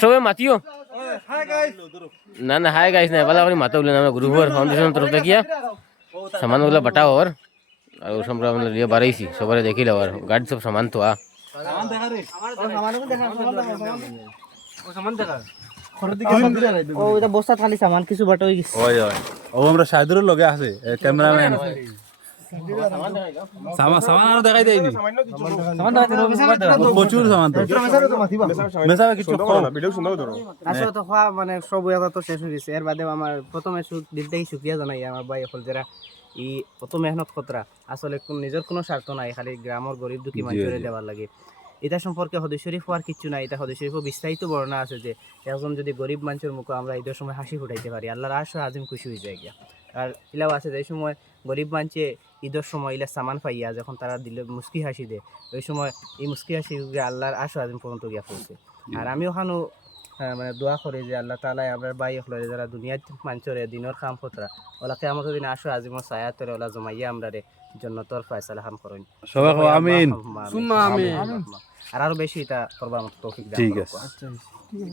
সবে মাতিও না না হাই গাইস না বলা করে মাতা বলে আমরা গ্রুপের ফাউন্ডেশন তরফ থেকে সামানগুলো বাটাও আর আর ও আমরা আমরা লিয়ে বাড়াইছি সবারে দেখিলাম আর গাড়ি সব সামান তো সামান দেখা রে সামান দেখা ও এটা বস্তা খালি সামান কিছু বাটা হই গেছে ওই ওই ও আমরা সাইদুরের লগে আছে ক্যামেরাম্যান সামান আর দেখাই দেয়নি সামান দেখাই প্রচুর সামান তো মেসাবে কিছু করো না ভিডিও সুন্দর ধরো আসলে তো খাওয়া মানে সব ইয়াটা তো শেষ হয়ে গেছে এর বাদে আমার প্রথমে দিল থেকে শুকরিয়া জানাই আমার ভাই হল যারা এই কত মেহনত কতরা আসলে কোন নিজের কোনো স্বার্থ নাই খালি গ্রামের গরিব দুঃখী মানুষের দেওয়ার লাগে এটা সম্পর্কে হদিস শরীফ হওয়ার কিছু নাই এটা হদিস শরীফ বিস্তারিত বর্ণনা আছে যে একজন যদি গরিব মানুষের মুখে আমরা ঈদের সময় হাসি ফুটাইতে পারি আল্লাহর আরশ আজিম খুশি হয়ে যায় গিয়া আর ইলাও আছে যে সময় গরিব মানুষে ঈদের সময় ইলা সামান পাইয়া যখন তারা দিলে মুস্কি হাসি দেয় ওই সময় এই মুস্কি হাসি আল্লাহর আরশ আজিম পর্যন্ত গিয়া পৌঁছে আর আমি ওখানে মানে দোয়া করি যে আল্লাহ তাআলা আমরা ভাই হলো যারা দুনিয়ার মানুষরে দিনের কাম কতরা ওলা কিয়ামতের দিন আরশ আজিমর ছায়াতরে ওলা জমাইয়া আমরারে জান্নাতের ফয়সালা খান করেন সবাই আমিন সুম্মা আমিন আর আরো বেশি এটা করবার মতো তৌফিক দান করুন ঠিক আছে